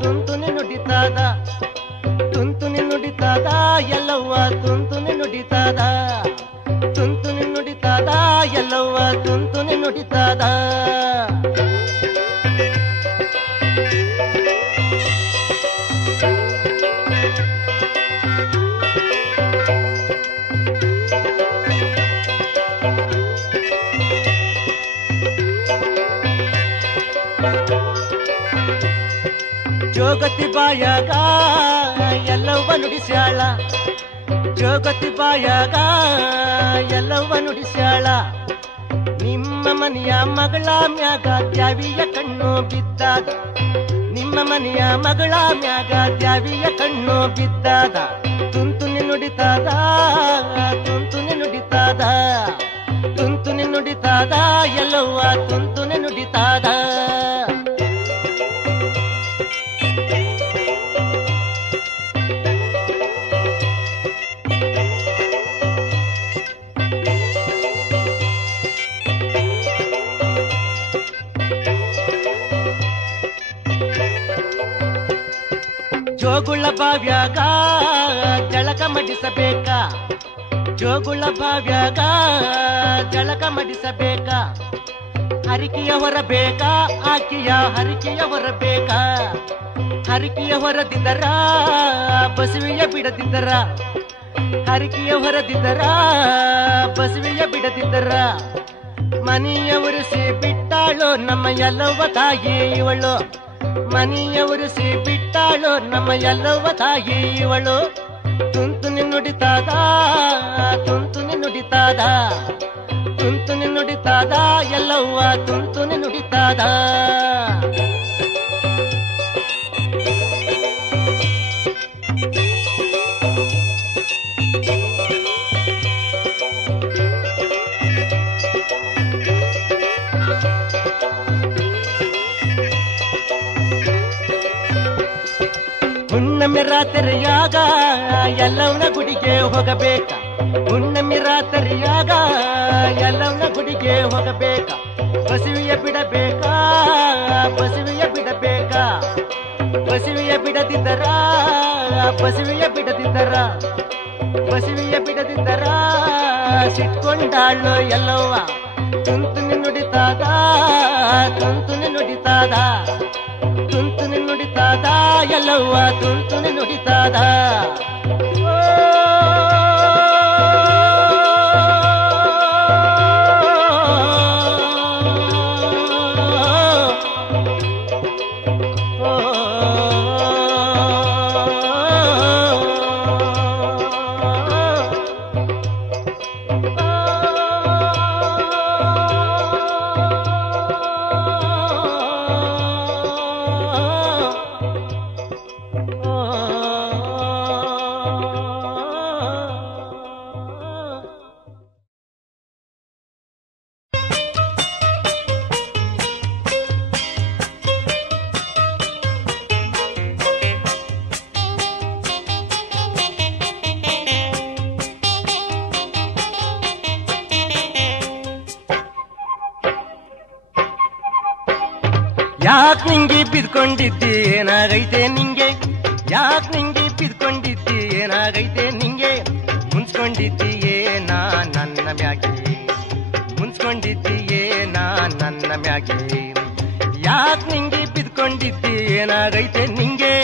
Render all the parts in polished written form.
ತುಂತುನಿ ನುಡಿತಾದ ತುಂತುನಿ ನುಡಿತಾದ ಎಲ್ಲವ್ವ ತುಂತುನಿ ನುಡಿತಾದ ತುಂತುನಿ ನುಡಿತಾದ ಎಲ್ಲವ್ವ ತುಂತುನಿ ನುಡಿತಾದ ಜೋಗತಿ ಬಾಯಾಗ ಎಲ್ಲವ್ವ ನುಡಿಸ್ಯಾಳ ಜೋಗತಿ ಬಾಯಾಗ ಎಲ್ಲವ್ವ ನುಡಿಸ್ಯಾಳ ನಿಮ್ಮ ಮನೆಯ ಮಗಳ ಮ್ಯಾಗ ದ್ಯಾವಿಯ ಕಣ್ಣು ಬಿದ್ದಾದ ನಿಮ್ಮ ಮನೆಯ ಮಗಳ ಮ್ಯಾಗ ದ್ಯಾವಿಯ ಕಣ್ಣು ಬಿದ್ದಾದ ತುಂತುನಿ ನುಡಿತಾದ ತುಂತುನಿ ನುಡಿತಾದ ತುಂತುನಿ ನುಡಿತಾದ ಎಲ್ಲವ್ವ ತುಂತುನಿ ನುಡಿತಾದ ಜೋಗುಳ ಬಾವ್ಯಾಗ ಜಳಕ ಮಡಿಸಬೇಕ ಜೋಗುಳ ಬಾವ್ಯಾಗ ಜಳಕ ಮಡಿಸಬೇಕ ಹರಿಕೆಯ ಹೊರಬೇಕ ಆಕೆಯ ಹರಿಕೆಯ ಹೊರಬೇಕ ಹರಿಕೆಯ ಹೊರದಿದ್ದರ ಬಸವಿಯ ಬಿಡದಿದ್ದರ ಹರಿಕೆಯ ಹೊರದಿದ್ದರ ಬಸವಿಯ ಬಿಡದಿದ್ದರ ಮನೆಯ ಉರಿಸಿ ಬಿಟ್ಟಾಳು ನಮ್ಮ ಎಲ್ಲವ್ವ ತಾಯಿ ಇವಳು ಮನೆಯ ಉರಿಸಿ ಬಿಟ್ಟಾಳು ನಮ್ಮ ಎಲ್ಲವ್ವ ತಾಯಿ ಇವಳು ತುಂತುನಿ ನುಡಿತಾದ ತುಂತುನಿ ನುಡಿತಾದ ತುಂತುನಿ ನುಡಿತಾದ ಎಲ್ಲವ್ವ ತುಂತುನಿ ನುಡಿತಾದ ಹುಣ್ಣಮ್ಮೆ ರಾತ್ರಿಯಾಗ ಎಲ್ಲವನ ಗುಡಿಗೆ ಹೋಗಬೇಕ ಹುಣ್ಣಮ್ಮೆ ರಾತ್ರಿಯಾಗ ಎಲ್ಲವನ ಗುಡಿಗೆ ಹೋಗಬೇಕ ಬಸವಿಯ ಬಿಡಬೇಕ ಬಸವಿಯ ಬಿಡಬೇಕ ಬಸವಿಯ ಬಿಡದಿದ್ದರ ಬಸವಿಯ ಬಿಡದಿದ್ದರ ಬಸವಿಯ ಬಿಡದಿದ್ದರ ಸಿಟ್ಕೊಂಡಾಳು ಎಲ್ಲವ್ವ ತುಂತುನಿ ನುಡಿತಾದ ತುಂತುನಿ ನುಡಿತಾದ ತುಂತುನಿ ನುಡಿತಾದ ಎಲ್ಲವ್ವ ತುಂತುನಿ ನುಡಿತಾದ ಯಾಕ್ ನಿಂಗೆ ಬಿದ್ಕೊಂಡಿದ್ದಿ ಏನಾಗೈತೆ ನಿಂಗೆ ಯಾಕ್ ನಿಂಗೆ ಬಿದ್ಕೊಂಡಿದ್ದಿ ಏನಾಗೈತೆ ನಿಂಗೆ ಮುನ್ಸ್ಕೊಂಡಿದ್ದೀಯೇ ನಾ ನನ್ನ ಮ್ಯಾಗೆ ಮುನ್ಸ್ಕೊಂಡಿದ್ದೀಯೇ ನಾ ನನ್ನ ಮ್ಯಾಗೆ ಯಾಕ್ ನಿಂಗೆ ಬಿದ್ಕೊಂಡಿದ್ದಿ ಏನಾಗೈತೆ ನಿಂಗೆ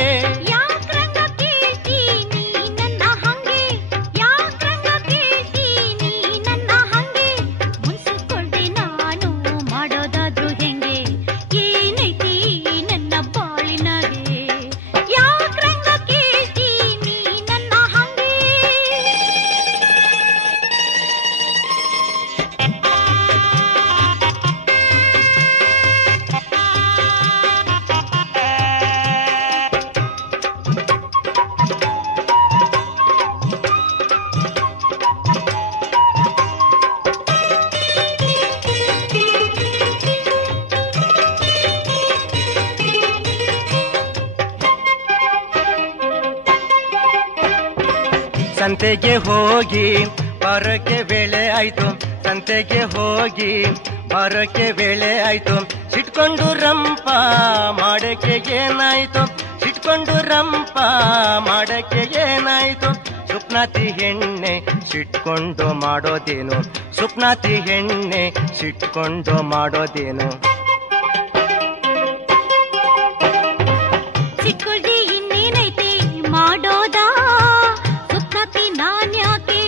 ಸಂತೆಗೆ ಹೋಗಿ ಬರೋಕೆ ವೇಳೆ ಆಯ್ತು ಸಂತೆಗೆ ಹೋಗಿ ಬರೋಕೆ ವೇಳೆ ಆಯ್ತು ಸಿಟ್ಕೊಂಡು ರಂಪ ಮಾಡಕ್ಕೆ ಏನಾಯ್ತು, ಸಿಟ್ಕೊಂಡು ರಂಪ ಮಾಡಕ್ಕೆ ಏನಾಯ್ತು, ಸುಪ್ನಾತಿ ಹೆಣ್ಣೆ ಸಿಟ್ಕೊಂಡು ಮಾಡೋದೇನು, ಸುಪ್ನಾತಿ ಹೆಣ್ಣೆ ಸಿಟ್ಕೊಂಡು ಮಾಡೋದೇನು. ಸಿಟ್ಕೊಳ್ದಿ ಇನ್ನೇನೈತೆ ಮಾಡೋದಾ, ಸುಪ್ನಾತಿ ನಾನ್ಯಾಕೆ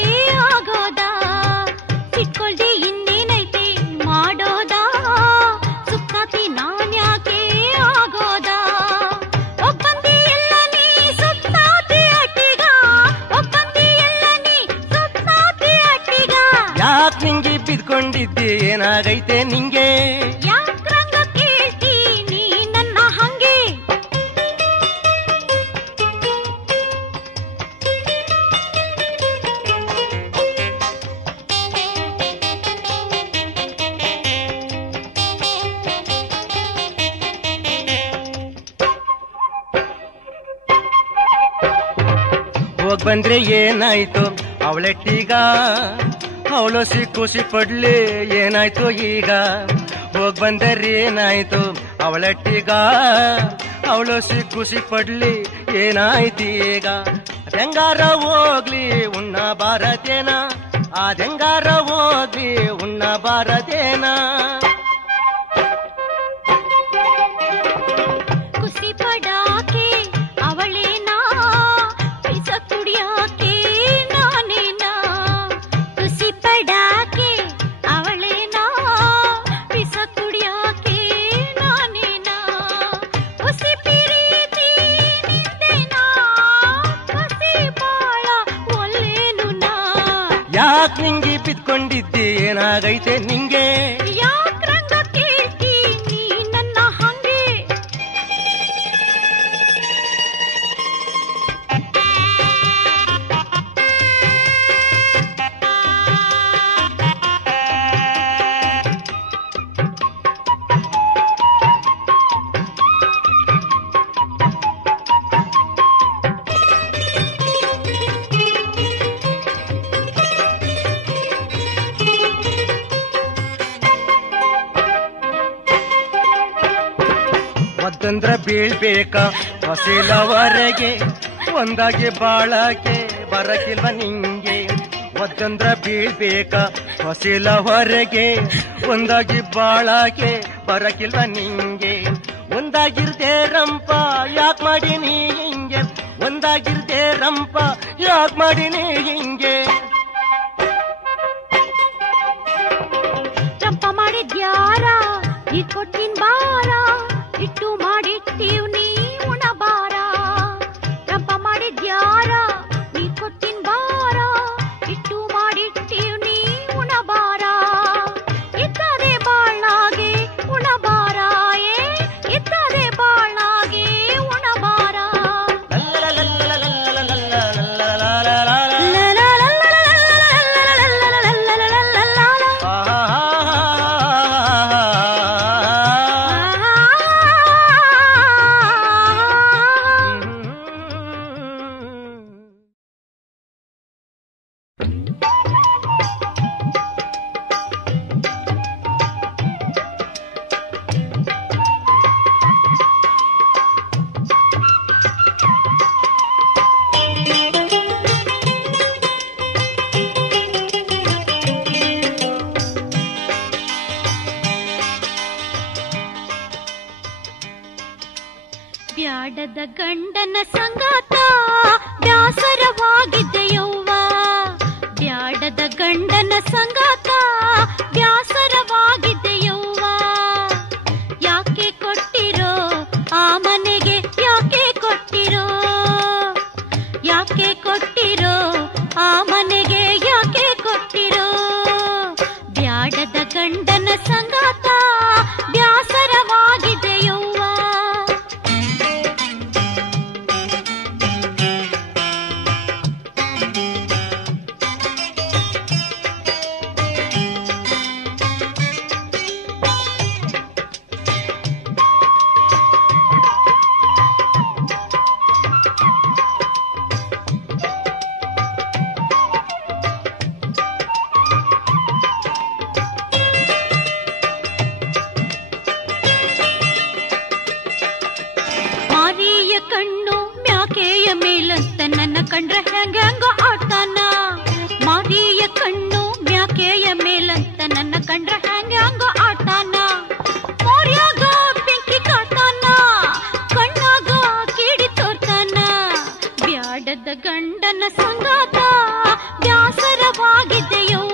ಆಗೋದಾ, ಸಿಟ್ಕೊಳ್ದಿ ಇನ್ನೇನೈತೆ ಮಾಡೋದಾ, ಸುಪ್ನಾತಿ ನಾನ್ಯಾಕೆ ಆಗೋದಾ. ಒಬ್ಬಂದಿ ಎಲ್ಲ ನೀ ಸುಪ್ನಾತಿ ಅಟ್ಟಿಗ, ಒಬ್ಬಂದಿ ಎಲ್ಲ ನೀ ಸುಪ್ನಾತಿ ಅಟ್ಟಿಗ. ಯಾಕ್ ನಿಂಗೆ ಬಿದ್ಕೊಂಡಿದ್ದೆ ಏನಾಗೈತೆ ನಿಂಗೆ, ಯಾಕ್ರಂಗ ಕೇಳ್ತೀನಿ ನನ್ನ ಹಂಗೆ. ಹೋಗ್ ಬಂದ್ರೆ ಏನಾಯ್ತು ಅವಳೆಟ್ಟೀಗ, ಅವಳು ಖುಷಿ ಪಡ್ಲಿ ಏನಾಯ್ತು ಈಗ. ಹೋಗ್ ಬಂದರೆ ಏನಾಯ್ತು ಅವಳಟ್ಟೀಗ, ಅವಳು ಖುಷಿ ಪಡ್ಲಿ ಏನಾಯ್ತು ಈಗ. ಅದೆಂಗಾರ ಹೋಗ್ಲಿ ಉಣ್ಣ ಬಾರದೇನ, ಅದೆಂಗಾರ ಹೋಗ್ಲಿ ಉಣ್ಣ ಬಾರದೇನ. ಖುಷಿ ಪಡಾಕೆ ಅವಳೇನಾ, ಪಿಸ ಕುಡಿಯಾಕೆ ನಾನೇನಾ. ಖುಷಿ ಪಡಾಕೆ ಅವಳೇನಾ, ಪಿಸ ಕುಡಿಯಾಕೆ ನಾನೇನಾ. ಖುಷಿ ಪ್ರೀತಿ ನಿಂದೇನಾ, ಖುಷಿ ಬಾಳ ಒಲ್ಲೇನು ನಾ. ಯಾಕ್ ನಿಂಗೆ ಬಿದ್ಕೊಂಡಿದ್ದೆ ಏನಾಗೈತೆ ನಿಂಗೆ, ಯಾಕ್ರಂಗ ಕೇಳ್ತೀನಿ ನನ್ನ ಹಂಗೆ. ಒದ್ದಂದ್ರ ಬೀಳ್ಬೇಕ ಹೊಸಿಲವರೆಗೆ, ಒಂದಾಗಿ ಬಾಳಕ್ಕೆ ಬರಕಿಲ್ವ ನಿಂಗೆ. ಒದ್ದಂದ್ರ ಬೀಳ್ಬೇಕ ಹೊಸಿಲವರೆಗೆ, ಒಂದಾಗಿ ಬಾಳಕ್ಕೆ ಬರಕಿಲ್ವ ನಿಂಗೆ. ಒಂದಾಗಿರ್ದೆ ರಂಪ ಯಾಕ್ ಮಾಡಿ ನೀ ಹಿಂಗೆ, ಒಂದಾಗಿರ್ದೆ ರಂಪ ಯಾಕ್ ಮಾಡಿ ನೀ ಹಿಂಗೆ. ರಂಪ ಮಾಡಿದ್ಯಾರ ನೀ ಕೊಟ್ಟಿನ್ ಬಾರ, ಇಟ್ಟು ಮಾಡಿಟ್ಟೀವ್ ನೀ ಉಣಬಾರ. ರಂಪ ಮಾಡಿದ್ಯಾರ ನೀ ಕೊಟ್ಟಿನ್ ಬಾರ, ಇಟ್ಟು ಮಾಡಿಟ್ಟೀವ್ ನೀ ಉಣಬಾರ. ಇತ್ತದೆ ಬಾಳಾಗೆ ಉಣಬಾರ, ಇತ್ತದೆ ಬಾಳಾಗೆ ಉಣಬಾರ. ಬ್ಯಾಡದ ಗಂಡನ ಸಂಗಾತ ಬ್ಯಾಸರವಾಗಿದ್ದೆಯವ್ವ, ಬ್ಯಾಡದ ಗಂಡನ ಸಂಗಾತ ಬ್ಯಾಸರವಾಗಿದ್ದೆಯವ್ವ. ಯಾಕೆ ಕೊಟ್ಟಿರೋ ಆ ಮನೆಗೆ, ಯಾಕೆ ಕೊಟ್ಟಿರೋ, ಯಾಕೆ ಕೊಟ್ಟಿರೋ ಆ ಮನೆಗೆ, ಯಾಕೆ ಕೊಟ್ಟಿರೋ. ಬ್ಯಾಡದ ಗಂಡನ ಸಂಗಾತ ಬ್ಯಾಸರವಾಗಿದ್ದೆಯವ್ವ. ಮೇಲಂತ ನನ್ನ ಕಂಡ್ರೆ ಹೆಂಗ ಆಡ್ತಾನ. ಮಾರಿಯ ಕಣ್ಣು ಮ್ಯಾಕೆಯ ಮೇಲಂತ ನನ್ನ ಕಂಡ್ರೆ ಹೆಂಗ ಆಡ್ತಾನ. ಮೋರ್ಯಾಗ ಬೆಂಕಿ ಕಾಡ್ತಾನ, ಕಣ್ಣಾಗ ಕಿಡಿ ತೋರ್ತಾನ. ಬ್ಯಾಡದ ಗಂಡನ ಸಂಗಾತ ಬ್ಯಾಸರವಾಗಿದೆಯವ್ವ.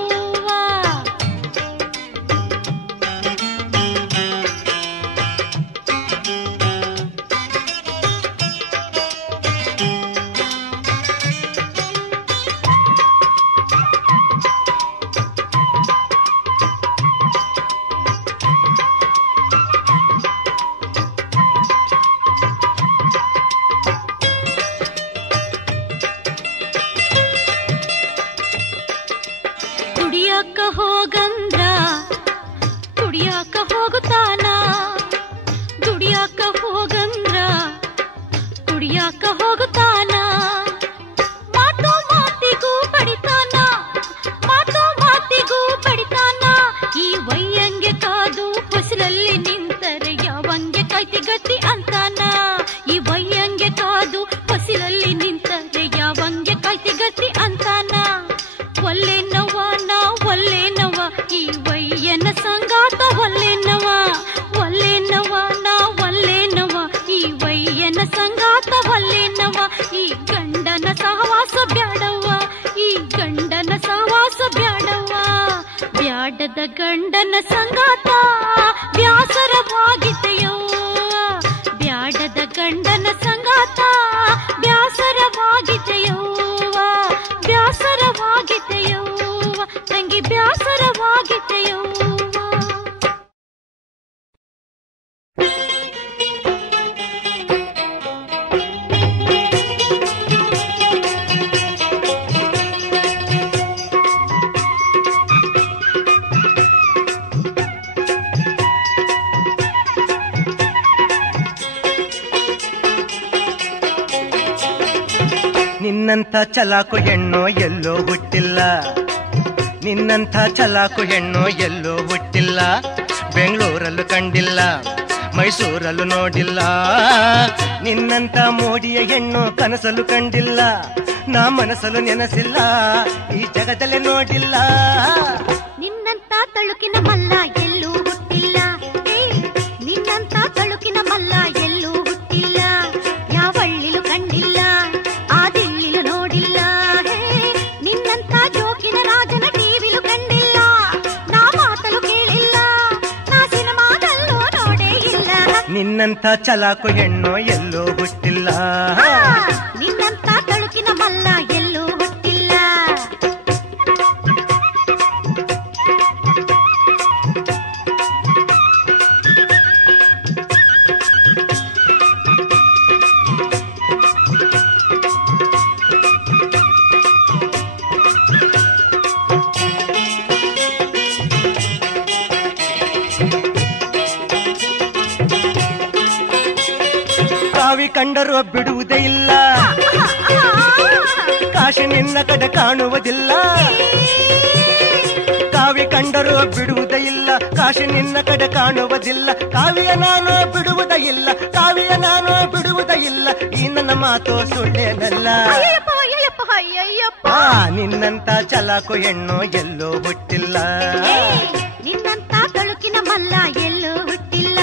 ಹೋಗಂದ್ರ ಕುಡಿಯಾಕ ಹೋಗುತ್ತಾನ, ದುಡಿಯಾಕ ಹೋಗಂದ್ರ ಕುಡಿಯಾಕ ಹೋಗುತ್ತಾನ. ಮಾತು ಮಾತಿಗೂ ಬಡಿತಾನ, ಮಾತು ಮಾತಿಗೂ ಬಡಿತಾನ. ಈ ವಯ್ಯಂಗೆ ಕಾದು ಹೊಸಲಲ್ಲಿ ನಿಂತರೆ ಯಾವಂಗೆ ಕಾಯ್ತಿ ಗತಿ ಅಂತಾನ. ಈ ವಯ್ಯಂಗೆ ಕಾದು ಹೊಸಲಲ್ಲಿ ನಿಂತರೆ ಯಾವಂಗೆ ಕಾಯ್ತಿ ಗತಿ ಅಂತಾನ. ಒಲ್ಲೆನವ ನಾ ಒಲ್ಲೆನವ ಈ ವಯ್ಯನ ಸಂಗಾತ ಒಲ್ಲೆನವ. ಒಲ್ಲೆನವ ನಾ ಒಲ್ಲೆನವ ಈ ವಯ್ಯನ ಸಂಗಾತ ಒಲ್ಲೆನವ. ಈ ಗಂಡನ ಸಹವಾಸ ಬ್ಯಾಡವ್ವ, ಈ ಗಂಡನ ಸಹವಾಸ ಬ್ಯಾಡವ್ವ. ಬ್ಯಾಡದ ಗಂಡನ ಸಂಗಾತ ಬ್ಯಾಸರವಾಗಿದೆಯವ್ವ. ಬ್ಯಾಡದ ಗಂಡನ ಸಂಗಾತ ಬ್ಯಾಸರವಾಗಿದೆಯವ್ವ. ಬ್ಯಾಸರವಾಗಿದೆಯವ್ವ ತಂಗಿ, ಬ್ಯಾಸರವಾಗಿದೆಯವ್ವ. ನಿನ್ನಂಥ ಚಲಾಕು ಹೆಣ್ಣು ಎಲ್ಲೋ ಹುಟ್ಟಿಲ್ಲ, ನಿನ್ನಂಥ ಚಲಾಕು ಹೆಣ್ಣು ಎಲ್ಲೋ ಹುಟ್ಟಿಲ್ಲ. ಬೆಂಗಳೂರಲ್ಲೂ ಕಂಡಿಲ್ಲ, ಮೈಸೂರಲ್ಲೂ ನೋಡಿಲ್ಲ. ನಿನ್ನಂಥ ಮೋಡಿಯ ಹೆಣ್ಣು ಕನಸಲು ಕಂಡಿಲ್ಲ, ನಾ ಮನಸ್ಸಲು ನೆನಸಿಲ್ಲ, ಈ ಜಗದಲ್ಲೇ ನೋಡಿಲ್ಲ. ನಿನ್ನಂಥ ತಳುಕಿನ ಮಲ್ಲ ಎಲ್ಲೂ ಹುಟ್ಟಿಲ್ಲ, ನಿನ್ನಂಥ ತಳುಕಿನ ಮಲ್ಲ ಎಲ್ಲೂ ಹುಟ್ಟಿಲ್ಲ. ಯಾವಳ್ಳಿಲು ಕಂಡಿಲ್ಲ, ಆ ದಿಲ್ಲಿಲು ನೋಡಿಲ್ಲ. ನಿನ್ನಂಥ ಜೋಕಿನ ರಾಜನ ಟಿವಿಲು ಕಂಡಿಲ್ಲ, ನಾ ಮಾತಲು ಕೇಳಿಲ್ಲ, ನಾ ಸಿನಿಮಾದಲ್ಲೂ ನೋಡೇ ಇಲ್ಲ. ನಿನ್ನಂಥ ಚಲಾಕು ಹೆಣ್ಣು ಎಲ್ಲೋ ಹುಟ್ಟಿಲ್ಲ, ನಿನ್ನಂಥ ತಳುಕಿನ ಮಲ್ಲ ಎಲ್ಲೂ ಹುಟ್ಟಿಲ್ಲ. ಕಾವಿ ಕಂಡರೂ ಬಿಡುವುದೇ ಇಲ್ಲ, ಕಾಶಿ ನಿನ್ನ ಕಡೆ ಕಾಣುವುದಿಲ್ಲ. ಕಾವಿ ಕಂಡರೂ ಬಿಡುವುದೇ ಇಲ್ಲ, ಕಾಶಿ ನಿನ್ನ ಕಡೆ ಕಾಣುವುದಿಲ್ಲ. ಕಾವಿಯ ನಾನು ಬಿಡುವುದೇ ಇಲ್ಲ, ಕಾವಿಯ ನಾನು ಬಿಡುವುದೇ ಇಲ್ಲ. ಈ ನನ್ನ ಮಾತು ಸುಳ್ಳೇನಲ್ಲ. ನಿನ್ನಂತ ಚಲಾಕು ಹೆಣ್ಣು ಎಲ್ಲೋ ಹುಟ್ಟಿಲ್ಲ, ನಿನ್ನಂತ ತಳುಕಿನ ಮಲ್ಲ ಎಲ್ಲೂ ಹುಟ್ಟಿಲ್ಲ.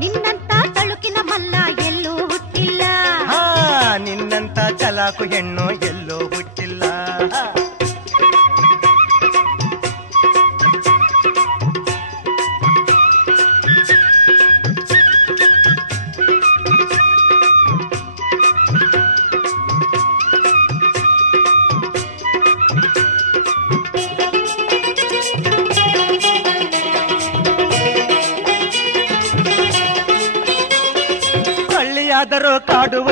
ನಿನ್ನಂತ ತಳುಕಿನ ಮಲ್ಲ ಎಲ್ಲೂ ಹುಟ್ಟಿಲ್ಲ, ನಿನ್ನಂತ ಚಲಾಕು ಹೆಣ್ಣು ಎಲ್ಲೋ ಹುಟ್ಟಿಲ್ಲ.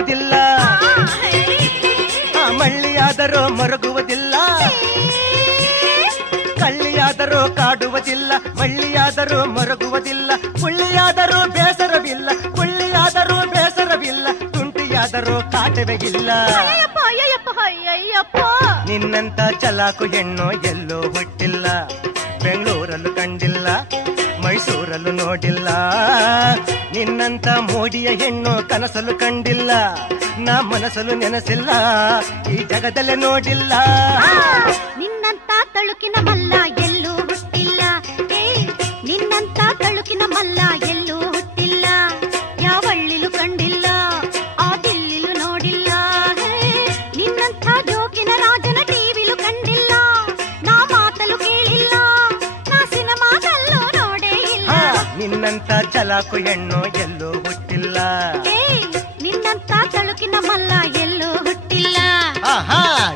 ಕಾಡುವುದಿಲ್ಲ, ಮಳ್ಳಿಯಾದರೂ ಮರಗುವುದಿಲ್ಲ, ಕಳ್ಳಿಯಾದರೂ ಕಾಡುವುದಿಲ್ಲ, ಮಳ್ಳಿಯಾದರೂ ಮರಗುವುದಿಲ್ಲ, ಪುಳ್ಳಿಯಾದರೂ ಬೇಸರವಿಲ್ಲ, ಪುಳ್ಳಿಯಾದರೂ ಬೇಸರವಿಲ್ಲ, ತುಂಟಿಯಾದರೂ ಕಾಟವೇ ಇಲ್ಲ. ನಿನ್ನಂತ ಚಲಾಕು ಹೆಣ್ಣು ಎಲ್ಲೋ ಹುಟ್ಟಿಲ್ಲ, ಬೆಂಗಳೂರಲ್ಲೂ ಕಂಡಿಲ್ಲ, ಮೈಸೂರಲ್ಲೂ ನೋಡಿಲ್ಲ, ನಿನ್ನಂತ ಮೋಡಿಯ ಹೆಣ್ಣು ಕನಸಲು ಕಂಡಿಲ್ಲ, ನಾ ಮನಸ್ಸಲು ನೆನಸಿಲ್ಲ, ಈ ಜಗದಲ್ಲೇ ನೋಡಿಲ್ಲ. ನಿನ್ನಂತ ತಳುಕಿನ ಮಲ್ಲ ಎಲ್ಲೂ ಹುಟ್ಟಿಲ್ಲ, ನಿನ್ನಂತ ತಳುಕಿನ ಮಲ್ಲ ಎಲ್ಲೂ ಹುಟ್ಟಿಲ್ಲ, ಯಾವಳ್ಳಿಲು ಕಂಡಿಲ್ಲ, ಆ ದಿಲ್ಲಿಲು ನೋಡಿಲ್ಲ, ನಿನ್ನಂತ ಜೋಕಿನ ರಾಜನ ಟಿವಿಲು ಕಂಡಿಲ್ಲ, ನಾ ಮಾತಲು ಕೇಳಿಲ್ಲ, ನಾ ಸಿನಿಮಾದಲ್ಲೂ ನೋಡೇ ಇಲ್ಲ. ನಿನ್ನಂತ ಚಲಾಕು ಹೆಣ್ಣು ಎಲ್ಲೂ ಹುಟ್ಟಿಲ್ಲ, ನಿನ್ನಂತ ತಳುಕಿನ ಮಲ್ಲ ಎಲ್ಲೂ ಹುಟ್ಟಿಲ್ಲ.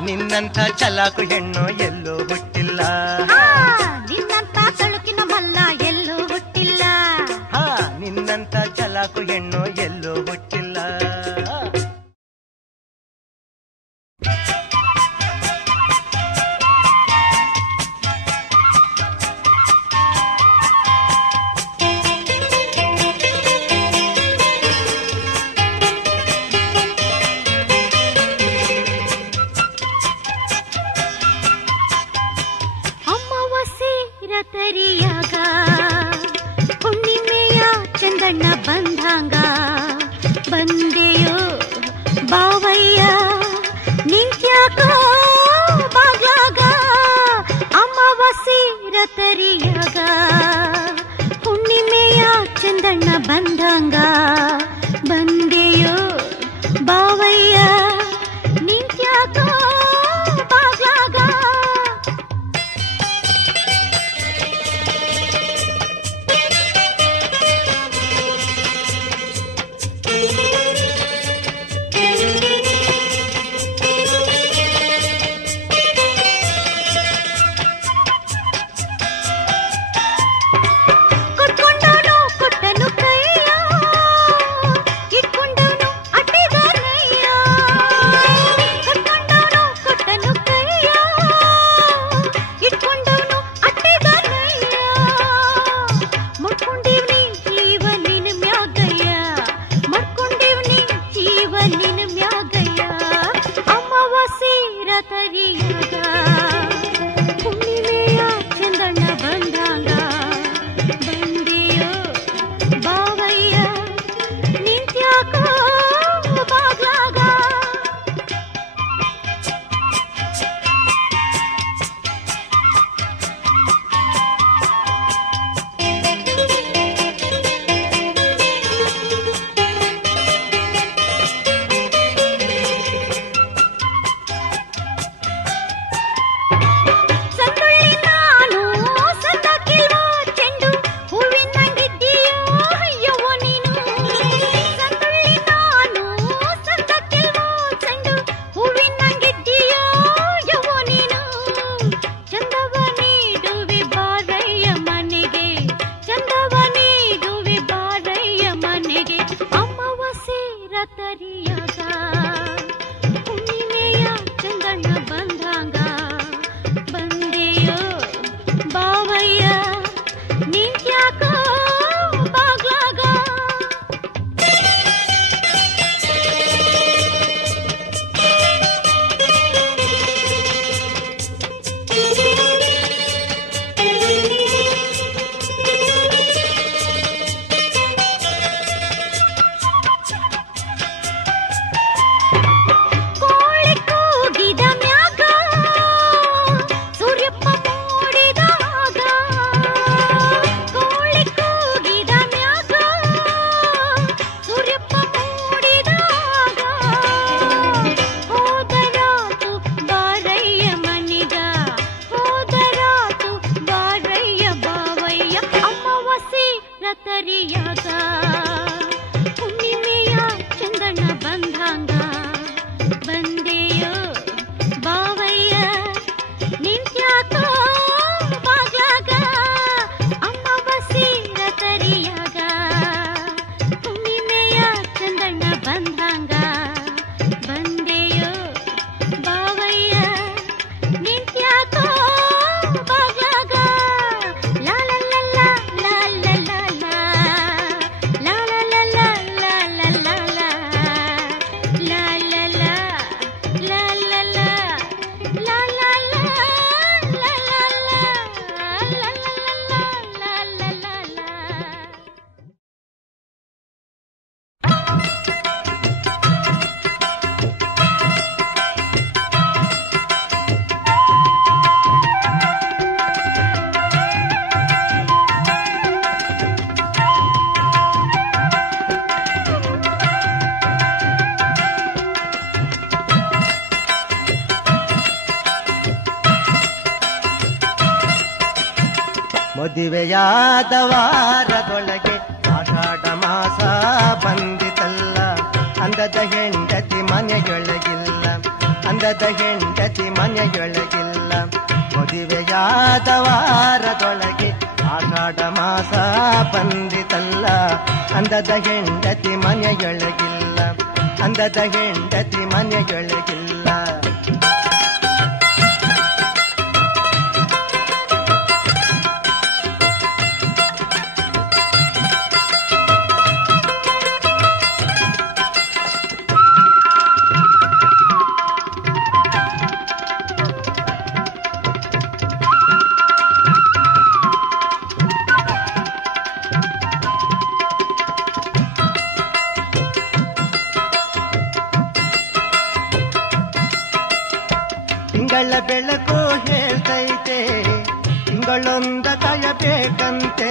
ನಿನ್ನಂತ ಚಲಾಕು ಹೆಣ್ಣು ಎಲ್ಲೂ ಹುಟ್ಟಿಲ್ಲ, ನಿನ್ನಂತ ತಳುಕಿನ ಮಲ್ಲ ಎಲ್ಲೂ ಹುಟ್ಟಿಲ್ಲ, ನಿನ್ನಂತ ಚಲಾಕು ಹೆಣ್ಣು ಎಲ್ಲೂ ಹುಟ್ಟಿಲ್ಲ. ತರಿಯಾಗ ಹುಣ್ಣಿಮೆಯ ಚಂದಣ್ಣ ಬಂದಂಗ ಬಂದೆಯೋ ಬಾವಯ್ಯ ನಿಂತ್ಯಾಕೋ ಬಾಗ್ಲಾಗ, ಅಮಾವಾಸ್ಯೆ ತರಿಯಾಗ ಹುಣ್ಣಿಮೆಯ ಚಂದಣ್ಣ ಬಂದಂಗ ಬಂದೆಯೋ ಬಾವಯ್ಯ ನಿಂತ್ಯಾಕೋ ಬಾಗ್ಲಾಗ. ಕೊಟ್ಟನು ಕೈಯ ಇಟ್ಕೊಂಡವನು ಅಟ್ಟಿಗಾರಯ್ಯ, ಮದುವೆಯಾದ ವಾರದೊಳಗೆ ಆಷಾಢ ಮಾಸ ಬಂದಿತಲ್ಲ, ಅಂದದ ಹೆಂಡತಿ ಮನೆಯೊಳಗಿಲ್ಲ, ಅಂದದ ಹೆಂಡತಿ ಮನೆಯೊಳಗಿಲ್ಲ. ಮದುವೆಯಾದ ವಾರದೊಳಗೆ ಆಷಾಢ ಮಾಸ ಬಂದಿತಲ್ಲ, ಅಂದದ ಹೆಂಡತಿ ಮನೆಯೊಳಗಿಲ್ಲ, ಅಂದದ ಹೆಂಡತಿ ಮನೆಯೊಳಗಿಲ್ಲ. ತಿಂಗಳ ಬೆಳಕು ಹೇಳ್ತೈತೆ, ತಿಂಗಳೊಂದ ಕಾಯಬೇಕಂತೆ.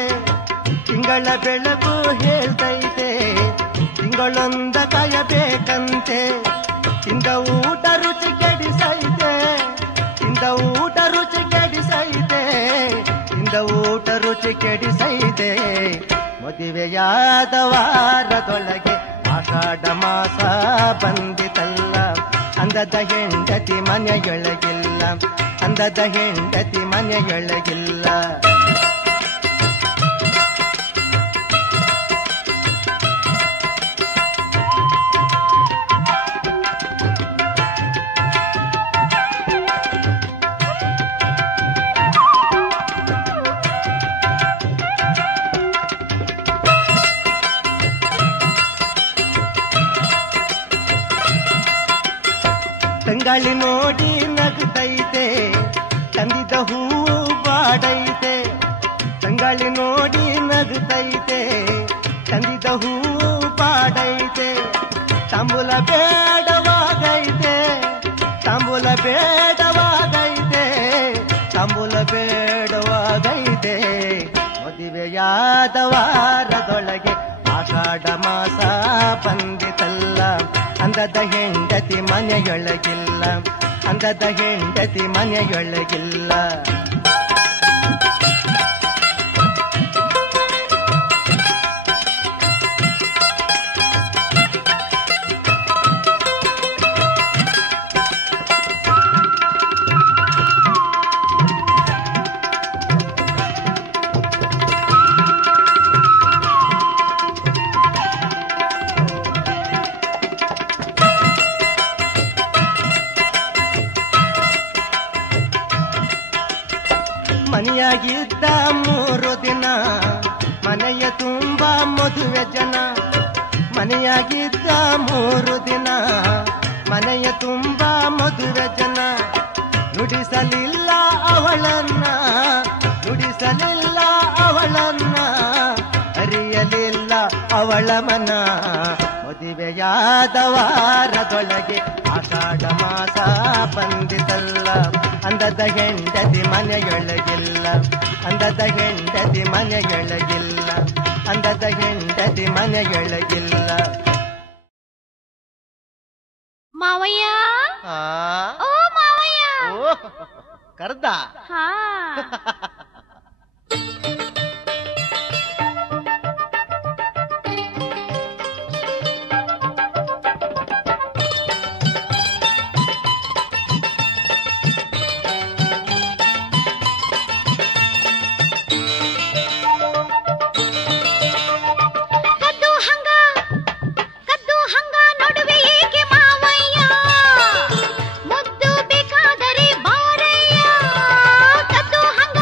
ತಿಂಗಳ ಬೆಳಕು ಹೇಳ್ತೈತೆ, ತಿಂಗಳೊಂದ ಕಾಯಬೇಕಂತೆ. ತಿಂದ ಊಟ ರುಚಿ ಕೆಡಿಸೈತೆ, ತಿಂದ ಊಟ ರುಚಿ ಕೆಡಿಸೈತೆ, ತಿಂದ ಊಟ ರುಚಿ ಕೆಡಿಸೈತೆ. ಮದುವೆಯಾದ ವಾರದೊಳಗೆ ಆಷಾಢ ಮಾಸ ಬಂದಿತಲ್ಲ, ಅಂದದ ಹೆಂಡತಿ ಮನೆಯೊಳಗಿಲ್ಲ, ಅಂದದ ಹೆಂಡತಿ ಮನೆಯೊಳಗಿಲ್ಲ. ತಂಗಾಳಿ ನೋಡಿ ನಗ್ತೈತೆ, ತಂದಿದ ಹೂವು ಬಾಡೈತೆ. ತಂಗಾಳಿ ನೋಡಿ ನಗ್ತೈತೆ, ತಂದಿದ ಹೂವು ಬಾಡೈತೆ. ತಾಂಬೂಲ ಬೇಡವಾಗೈತೆ, ತಾಂಬೂಲ ಬೇಡವಾಗೈತೆ, ತಾಂಬೂಲ ಬೇಡವಾಗೈತೆ. ಮದುವೆಯಾದ ವಾರದೊಳಗೆ ಆಷಾಢ ಮಾಸ ಬಂದಿತಲ್ಲ, ಅಂದದ ಹೆಂಡತಿ ಮನೆಯೊಳಗಿಲ್ಲ, ಅಂದದ ಹೆಂಡತಿ ಮನೆಯೊಳಗಿಲ್ಲ. ಮನೆಯಾಗಿದ್ದ 3 ದಿನ, ಮನೆಯ ತುಂಬ ಮದುವೆ ಜನ. ಮನೆಯಾಗಿದ್ದ 3 ದಿನ, ಮನೆಯ ತುಂಬ ಮದುವೆ ಜನ. ನುಡಿಸಲಿಲ್ಲ ಅವಳನ್ನ, ನುಡಿಸಲಿಲ್ಲ ಅವಳನ್ನ, ಅರಿಯಲಿಲ್ಲ ಅವಳ ಮನ. ಮದುವೆಯಾದ ವಾರದೊಳಗೆ ಆಷಾಢ ಮಾಸ ಬಂದಿತಲ್ಲ, ಅಂದದ ಹೆಂಡತಿ ಮನೆಯೊಳಗಿಲ್ಲ, ಅಂದದ ಹೆಂಡತಿ ಮನೆಯೊಳಗಿಲ್ಲ, ಅಂದದ ಹೆಂಡತಿ ಮನೆಯೊಳಗಿಲ್ಲ. ಮಾವಯ್ಯ, ಓ ಮಾವಯ್ಯ, ಕರ್ದ ಮುದ್ದು ಬೇಕಾದರೆ ಬಾರಯ್ಯ. ಕದ್ದು ಹಂಗ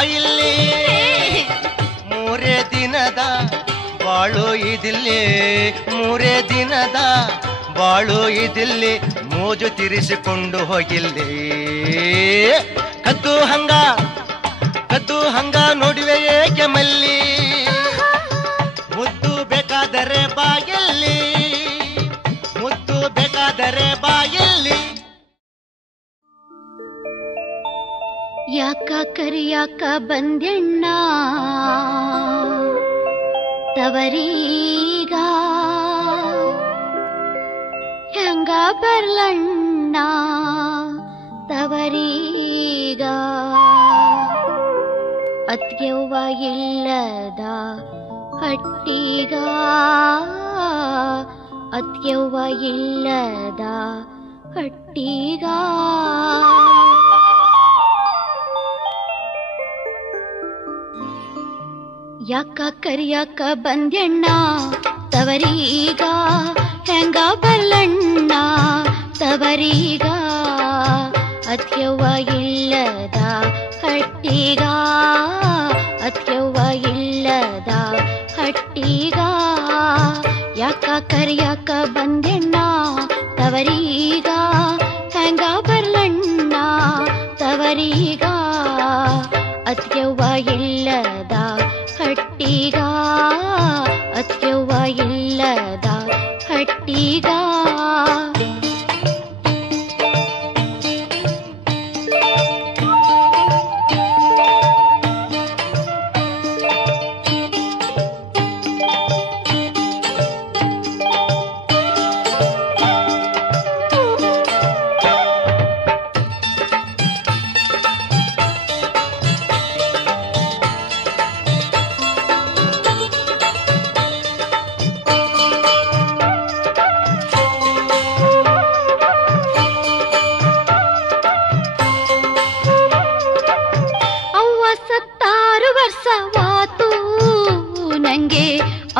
ಬಾಯಿಲ್ಲಿ ಮೂರೇ ದಿನದ ಬಾಳು ಇದಿಲ್ಲಿ ಮೂರೇ ದಿನದ ಬಾಳು ಇದಿಲ್ಲಿ ಮೋಜು ತಿರಿಸಿಕೊಂಡು ಹೋಗಿಲ್ಲಿ ಕದ್ದು ಹಂಗ ನೋಡುವೆ ಏಕೆ ಮಲ್ಲಿ ಮುದ್ದು ಬೇಕಾದರೆ ಬಾಯಲ್ಲಿ ಮುದ್ದು ಬೇಕಾದರೆ ಬಾಯಲ್ಲಿ ಯಾಕ ಕರಿಯಾಕ ಬಂದ್ಯಣ್ಣ ತವರೀಗ ಹೆಂಗ ಬರ್ಲಣ್ಣ ತವರೀಗ ಅತ್ಗೆವ್ವ ಇಲ್ಲದ ಹಟ್ಟಿಗ ಅತ್ಗೆವ್ವ ಇಲ್ಲದ ಹಟ್ಟಿಗ ಯಾಕ ಕರಿಯಾಕ ಬಂದ್ಯಣ್ಣ ತವರೀಗ ಹೆಂಗ ಬರ್ಲಣ್ಣ ತವರೀಗ ಅತ್ಯವ್ವ ಇಲ್ಲದ ಹಟ್ಟಿಗ ಅತ್ಯವ್ವ ಇಲ್ಲದ ಹಟ್ಟಿಗ ಯಾಕ ಕರಿಯಾಕ ಬಂದ್ಯಣ್ಣ ತವರೀಗ ಹೆಂಗ ಬರ್ಲಣ್ಣ ತವರೀಗ ಅತ್ಯವ್ವ ಇಲ್ಲದ ಹಟ್ಟಿಗ ಅತ್ಯವ್ವ ಇಲ್ಲದ ಹಟ್ಟಿಗ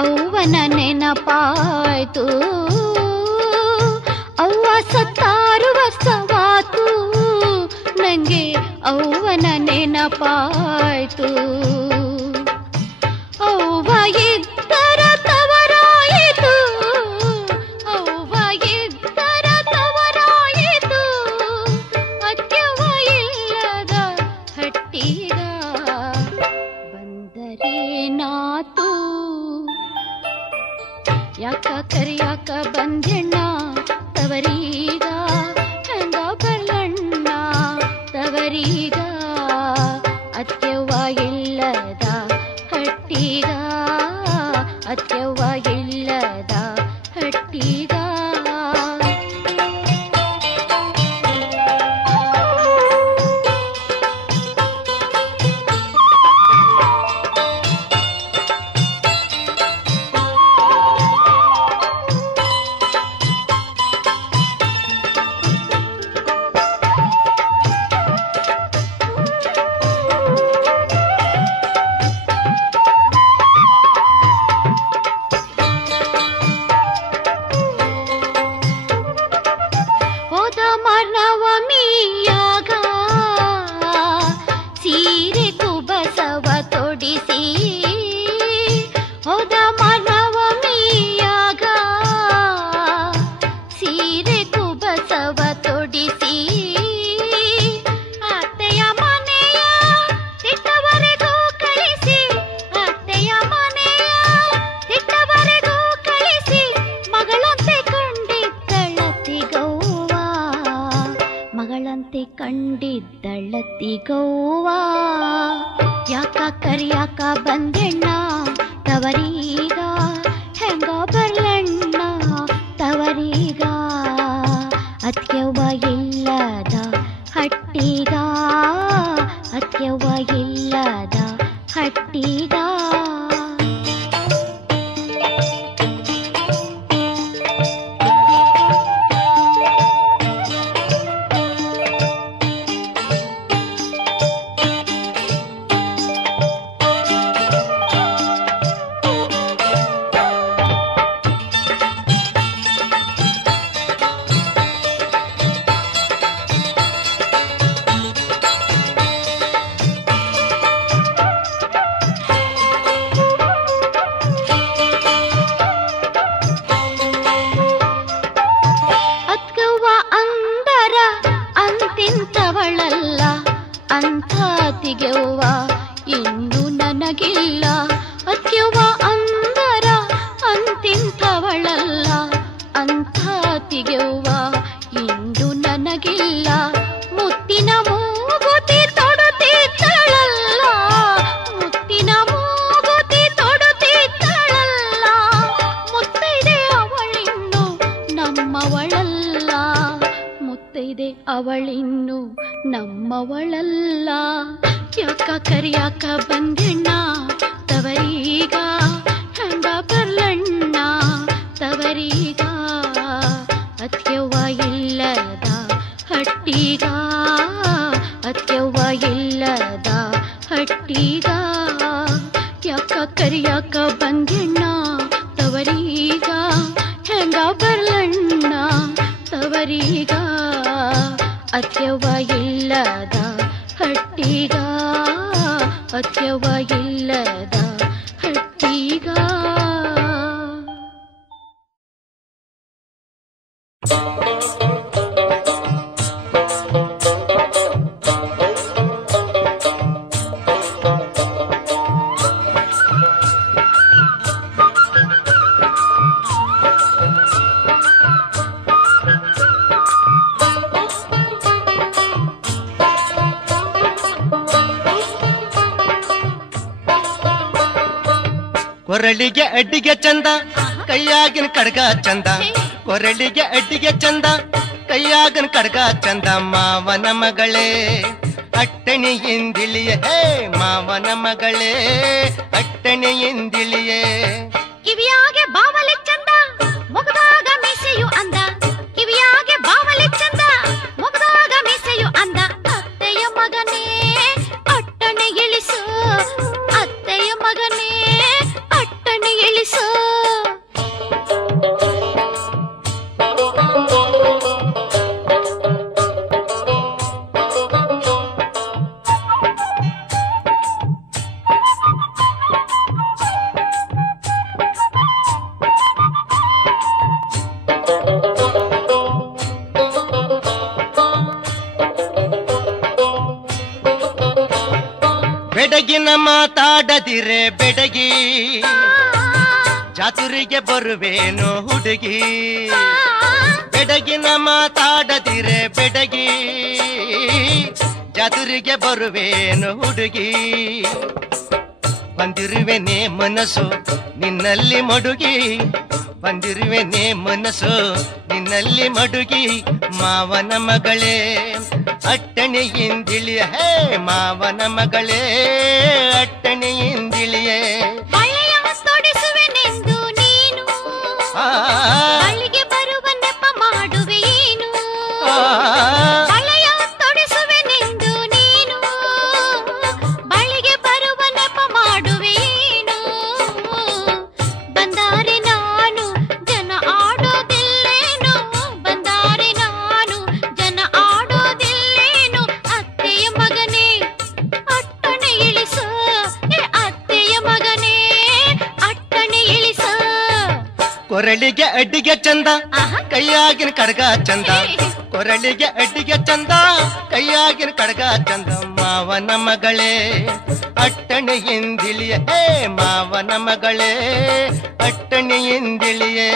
ಅವ್ವನ ನೆನಪಾಯ್ತು ಅವ್ವ ಸತ್ತಾರು ವರ್ಷವಾತು ನಂಗೆ ಅವ್ವನ ನೆನಪಾಯ್ತು ಅವ್ವ ಇದ್ದರ ತವರಾಯಿತು ಅವ್ವ ಇದ್ದರ ತವರಾಯಿತು ಅತ್ಯವ್ವ ಇಲ್ಲದ ಹಟ್ಟಿಗ ಬಂದರೇನಾತು ಯಾಕ ಕರಿಯಾಕ ಬಂದ್ಯಣ್ಣ ತವರೀಗ ಹೆಂಗ ಬರ್ಲಣ್ಣ ತವರೀಗ ಅತ್ಯವ್ವ ಇಲ್ಲದ ಹಟ್ಟಿಗ ಅತ್ಯವ್ವ ಇಲ್ಲದ ಹಟ್ಟಿಗ ಕಂಡಿದ್ದಳತಿಗವ್ವ ಯಾಕ ಕರಿಯಾಕ ಬಂದೆಣ್ಣ ತವರೀಗ ಹೆಂಗ ಬರ್ಲಣ್ಣ ತವರೀಗ ಅತ್ಯವ್ವ ಇಲ್ಲದ ಹಟ್ಟಿಗ ಅತ್ಯವ್ವ ಇಲ್ಲದ ಹಟ್ಟಿಗ ನನಗಿಲ್ಲ ಅತ್ಯವ ಅಂದರ ಅಂತಿಂಥವಳಲ್ಲ ಅಂಥ ತಿಗೆವ್ವ ಇಂದು ನನಗಿಲ್ಲ ಮುತ್ತಿನ ಮೂಗುತಿ ತೊಡುತ್ತಿದ್ದಳಲ್ಲ ಮುತ್ತಿನ ಮೂಗುತಿ ತೊಡುತ್ತಿದ್ದಳಲ್ಲ ಮುತ್ತೈದೆ ಅವಳಿನ್ನು ನಮ್ಮವಳಲ್ಲ ಮುತ್ತೈದೆ ಅವಳಿನ್ನು ನಮ್ಮವಳಲ್ಲ ಯಾಕ ಕರಿಯಾಕ ಬಂದೆಣ್ಣ ತವರೀಗ ಹೆಂಗ ಬರ್ಲಣ್ಣ ತವರೀಗ ಅತ್ಯವ್ವ ಇಲ್ಲದ ಹಟ್ಟಿಗ ಅತ್ಯವ್ವ ಇಲ್ಲದ ಹಟ್ಟಿಗ ಯಾಕ ಕರಿಯಾಕ ಬಂದೆಣ್ಣ ತವರೀಗ ಹೆಂಗ ಬರ್ಲಣ್ಣ ತವರೀಗ ಅತ್ಯವ್ವ ಇಲ್ಲದ ಹಟ್ಟಿಗ ಅತ್ಯವ್ವ ಇಲ್ಲದ ಹಟ್ಟಿಗ ಕೊರಳಿಗೆ ಅಡ್ಡಿಗೆ ಚಂದ ಕೈಯಾಗಿನ ಕಡ್ಗ ಚಂದ ಕೊರಳಿಗೆ ಅಡ್ಡಿಗೆ ಚಂದ ಕೈಯಾಗಿನ ಕಡ್ಗ ಚಂದ ಮಾವನ ಮಗಳೇ ಅಟ್ಟಣಿಯಿಂದಿಳಿಯೇ ಹೇ ಮಾವನ ಮಗಳೇ ಅಟ್ಟಣಿಯಿಂದಿಳಿಯೇ ಕಿವಿಯಾಗೆ ಬಾವಲೆ ಚಂದ ಮುಗದಾಗ ಮೀಸೆಯು ಅಂದ ಕಿವಿಯಾಗೆ ಬಾವಲೆ ಚಂದ ಮುಗದಾಗ ಮೀಸೆಯು ಅಂದ ಅತ್ತೆಯ ಮಗನೇ ಅಟ್ಟಣೆ ಇಳಿಸು ಅತ್ತೆಯ ಮಗನೇ ಅಟ್ಟಣೆ ಇಳಿಸು ಬೆಡಗಿನ ಮಾತಾಡದಿರೆ ಬೆಡಗಿ ಜಾತುರಿಗೆ ಬರುವೇನು ಹುಡುಗಿ ಬೆಡಗಿನ ಮಾತಾಡದಿರೆ ಬೆಡಗಿ ಜಾತುರಿಗೆ ಬರುವೇನು ಹುಡುಗಿ ಬಂದಿರುವೆನೆ ಮನಸ್ಸು ನಿನ್ನಲ್ಲಿ ಮಡುಗಿ ಬಂದಿರುವೆನೆ ಮನಸ್ಸು ನಿನ್ನಲ್ಲಿ ಮಡುಗಿ ಮಾವನ ಮಗಳೇ ಅಟ್ಟಣೆಯಿಂದಿಳಿಯ ಹೇ ಮಾವನ ಮಗಳೇ ಅಟ್ಟಣೆಯಿಂದಿಳಿಯೇ ಬಳ್ಳಿಯ ತೊಡಿಸುವೆನೆಂದು ನೀನು ಬಳ್ಳಿಗೆ ಬರುವ ನೆಪ ಮಾಡುವೆ ಏನು ಬಳ್ಳಿಯ ತೊಡಿಸುವೆನೆಂದು ನೀನು ಬಳ್ಳಿಗೆ ಬರುವ ನೆಪ ಮಾಡುವೆ ಏನು ಬಂದಾರೆ ನಾನು ಜನ ಆಡೋದಿಲ್ಲೇನು ಬಂದಾರೆ ನಾನು ಜನ ಆಡೋದಿಲ್ಲೇನು ಅತ್ತೆಯ ಮಗನೇ ಅಟ್ಟಣೆ ಇಳಿಸು ಅತ್ತೆಯ ಮಗನೇ ಅಟ್ಟಣೆ ಇಳಿಸು ಕೊರಳಿಗೆ ಅಡ್ಡಿಗೆ ಚಂದ ಕೈಯಾಗಿನ ಕಡ್ಗ ಚಂದ ಕೊರಳಿಗೆ ಅಡ್ಡಿಗೆ ಚಂದ ಕೈಯಾಗಿನ ಕಡ್ಗ ಚಂದ ಮಾವನ ಮಗಳೇ ಅಟ್ಟಣೆಯಿಂದಿಳಿಯೇ ಹೇ ಮಾವನ ಮಗಳೇ ಅಟ್ಟಣೆಯಿಂದಿಳಿಯೇ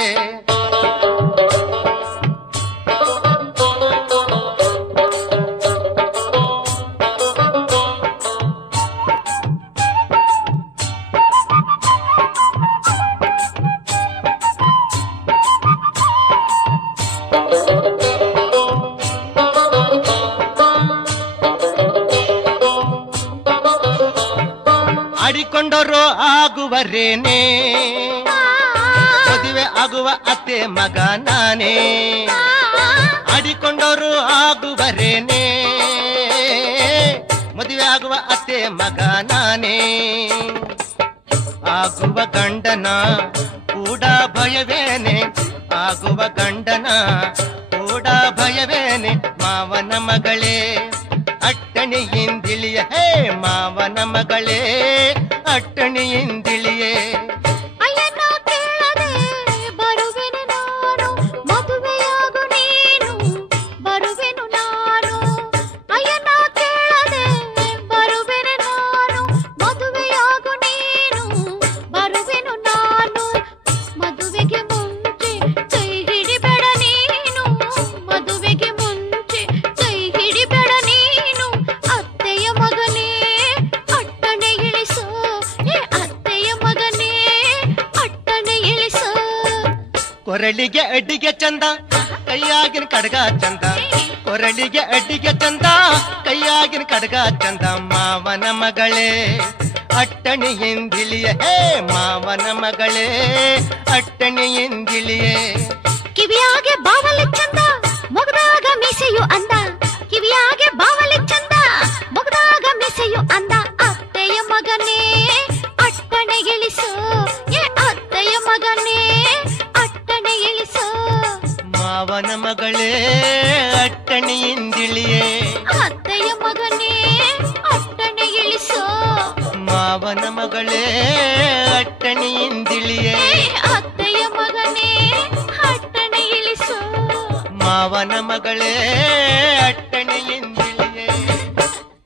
ಆಡಿಕೊಂಡರು ಆಗುವರೇನೆ ಮದುವೆ ಆಗುವ ಅತ್ತೆ ಮಗ ನಾನೇ ಆಡಿಕೊಂಡರು ಆಗುವರೇನೆ ಮದುವೆ ಆಗುವ ಅತ್ತೆ ಮಗ ನಾನೇ ಆಗುವ ಗಂಡನ ಕೂಡ ಭಯವೇನೆ ಆಗುವ ಗಂಡನ ಕೂಡ ಭಯವೇನೆ ಮಾವನ ಮಗಳೇ ಅಟ್ಟಣಿಯಿಂದಿಳಿಯ ಹೇ ಮಾವನ ಮಗಳೇ ಅಟ್ಟಣಿಯಿಂದಿಳಿಯೇ ಅಯ್ಯನ ಕೇಳದೆ ಬರುವೆನು ನಾನು ಮದುವೆಯಾಗು ನೀನು ಬರುವೆನು ನಾನು ಅಯ್ಯನ ಕೇಳದೆ ಬರುವೆನು ನಾನು ಮದುವೆಯಾಗು ನೀನು ಕೊರಳಿಗೆ ಅಡ್ಡಿಗೆ ಚಂದ ಕೈಯಾಗಿನ ಕಡಗ ಚಂದ ಕೊರಳಿಗೆ ಅಡ್ಡಿಗೆ ಚಂದ ಕೈಯಾಗಿನ ಕಡಗ ಚಂದ ಮಾವನ ಮಗಳೇ ಅಟ್ಟಣಿಯಿಂದಿಳಿಯೇ ಹೇ ಮಾವನ ಮಗಳೇ ಅಟ್ಟಣಿಯಿಂದಿಳಿಯೇ ಕಿವಿಯಾಗೆ ಬಾವಲಿ ಚಂದ ಮೊಗದಾಗ ಮೀಸೆಯು ಅಂದ ಕಿವಿಯಾಗೆ ಬಾವಲಿ ಚಂದ ಮೊಗದಾಗ ಮೀಸೆಯು ಅಂದ ಅತ್ತೆಯ ಮಗನೇ ಅಟ್ಟಣೆ ಇಳಿಸು ಏ ಅತ್ತೆಯ ಮಗನೇ ಅಟ್ಟಣೆ ಇಳಿಸು ಮಾವನ ಮಗಳೇ ಅಟ್ಟಣಿಯಿಂದಿಳಿಯೇ ಅತ್ತೆಯ ಮಗನೇ ಅಟ್ಟಣೆ ಇಳಿಸು ಮಾವನ ಮಗಳೇ ಅಟ್ಟಣಿಯಿಂದಿಳಿಯೇ ಅತ್ತೆಯ ಮಗನೇ ಅಟ್ಟಣೆ ಇಳಿಸು ಮಾವನ ಮಗಳೇ